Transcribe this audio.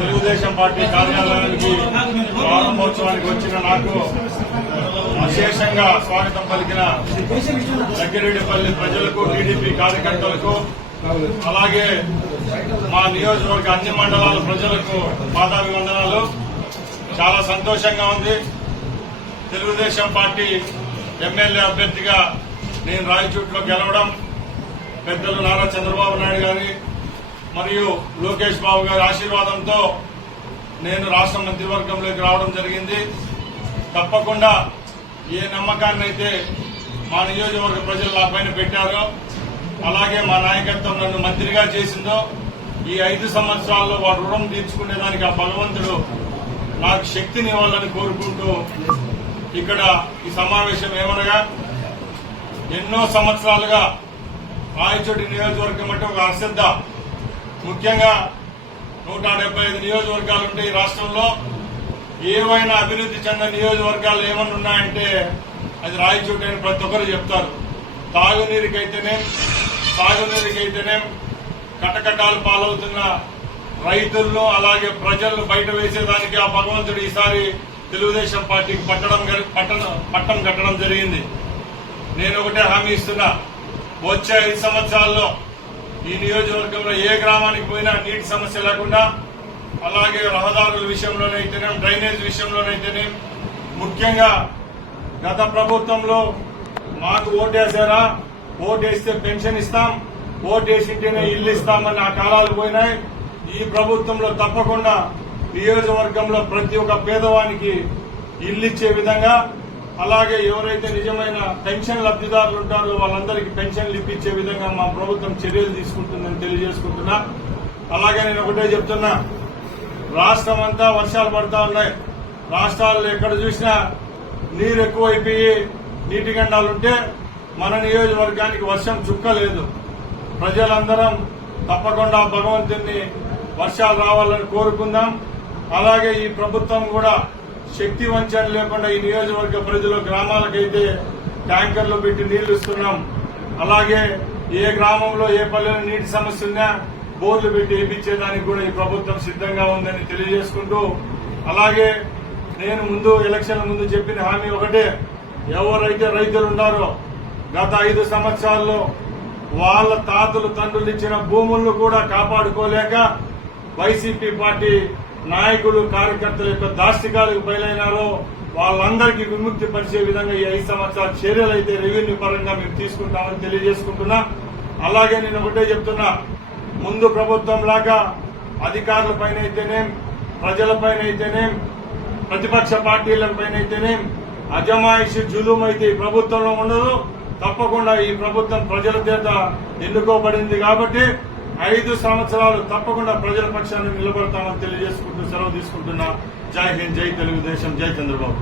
Telugu Desam party కార్యాలయానికి ప్రారంభోత్సవానికి వచ్చిన నాకు విశేషంగా స్వాగతం పలికిన దగ్గరెడ్డిపల్లి ప్రజలకు టీడీపీ కార్యకర్తలకు అలాగే మా నియోజకవర్గ అన్ని మండలాల ప్రజలకు పాదాభివందనాలు. చాలా సంతోషంగా ఉంది. తెలుగుదేశం పార్టీ ఎమ్మెల్యే అభ్యర్థిగా నేను రాయచూట్లో గెలవడం పెద్దలు నారా చంద్రబాబు నాయుడు గారి మరియు లోకేష్ బాబు గారి ఆశీర్వాదంతో నేను రాష్ట్ర మంత్రివర్గంలోకి రావడం జరిగింది. తప్పకుండా ఏ నమ్మకాన్ని అయితే మా నియోజకవర్గ ప్రజలు నా పైన పెట్టారో అలాగే మా నాయకత్వం నన్ను మంత్రిగా చేసిందో ఈ ఐదు సంవత్సరాల్లో వాడు రుణం తీర్చుకునేదానికి ఆ భగవంతుడు నాకు శక్తిని ఇవ్వాలని కోరుకుంటూ ఇక్కడ ఈ సమావేశం ఏమనగా ఎన్నో సంవత్సరాలుగా రాయచోటి నియోజకవర్గం అంటే ఒక అశ్రద్ధ. ముఖ్యంగా నూట డెబ్బై ఐదు నియోజకవర్గాలు ఉంటే ఈ రాష్ట్రంలో ఏవైనా అభివృద్ధి చెందిన నియోజకవర్గాలు ఏమన్నా ఉన్నాయంటే అది రాయచోటి అని ప్రతి ఒక్కరు చెప్తారు. తాగునీరుకైతేనే సాగునీరుకైతేనే కటకటాలు పాలవుతున్న రైతులను అలాగే ప్రజలను బయట వేసేదానికి ఆ భగవంతుడు ఈసారి తెలుగుదేశం పార్టీకి పట్టడం గ- పట్టణ పట్టం కట్టడం జరిగింది. నేను ఒకటే హామీ ఇస్తున్నా. వచ్చే ఐదు సంవత్సరాల్లో ఈ నియోజకవర్గంలో ఏ గ్రామానికి పోయినా నీటి సమస్య లేకుండా అలాగే రహదారుల విషయంలోనైతేనే డ్రైనేజ్ విషయంలోనైతేనే ముఖ్యంగా గత ప్రభుత్వంలో మాకు ఓటేసారా ఓటేస్తే పెన్షన్ ఇస్తాం ఓటేసింటేనే ఇల్లు ఇస్తామని ఆ కాలాలు పోయినాయి. ఈ ప్రభుత్వంలో తప్పకుండా నియోజకవర్గంలో ప్రతి ఒక్క పేదవానికి ఇల్లు ఇచ్చే విధంగా అలాగే ఎవరైతే నిజమైన పెన్షన్ లబ్ధిదారులు ఉంటారో వాళ్ళందరికీ పెన్షన్లు ఇప్పించే విధంగా మా ప్రభుత్వం చర్యలు తీసుకుంటుందని తెలియజేసుకుంటున్నా. అలాగే నేను ఒకటే చెప్తున్నా. రాష్ట్రం అంతా వర్షాలు పడతా ఉన్నాయి. రాష్ట్రాల్లో ఎక్కడ చూసినా నీరు ఎక్కువైపోయి నీటి గండాలుంటే మన నియోజకవర్గానికి వర్షం చుక్కలేదు. ప్రజలందరం తప్పకుండా భగవంతుని వర్షాలు రావాలని కోరుకుందాం. అలాగే ఈ ప్రభుత్వం కూడా శక్తి వంచన లేకుండా ఈ నియోజకవర్గ ప్రజలు గ్రామాలకైతే ట్యాంకర్లు పెట్టి నీళ్ళు ఇస్తున్నాం. అలాగే ఏ గ్రామంలో ఏ పల్లెలో నీటి సమస్య ఉన్నా బోర్లు పెట్టి వేయించేదానికి కూడా ఈ ప్రభుత్వం సిద్ధంగా ఉందని తెలియజేసుకుంటూ అలాగే నేను ముందు ఎలక్షన్ల ముందు చెప్పిన హామీ ఒకటే. ఎవరైతే రైతులు ఉన్నారో గత ఐదు సంవత్సరాల్లో వాళ్ళ తాతలు తండ్రులు ఇచ్చిన భూములను కూడా కాపాడుకోలేక వైసీపీ పార్టీ నాయకులు కార్యకర్తల యొక్క దాష్టికాలకు బయలైనారో వాళ్ళందరికీ విముక్తి పరిచే విధంగా ఈ ఐదు సంవత్సరాల చర్యలు అయితే రెవెన్యూ పరంగా మేము తీసుకుంటామని తెలియజేసుకుంటున్నా. అలాగే నేను ఒకటే చెప్తున్నా ముందు ప్రభుత్వం లాగా అధికారుల పైన అయితేనేం ప్రజలపైన అయితేనేం ప్రతిపక్ష పార్టీల పైన అయితేనేం అజమాయిషి జులుం అయితే ఈ ప్రభుత్వంలో ఉండదు. తప్పకుండా ఈ ప్రభుత్వం ప్రజల చేత ఎన్నుకోబడింది కాబట్టి ఐదు సంవత్సరాలు తప్పకుండా ప్రజల పక్షాన్ని నిలబడతామని తెలియజేసుకుంటూ సెలవు తీసుకుంటున్నా. జై హింద్ జై తెలుగుదేశం జై చంద్రబాబు.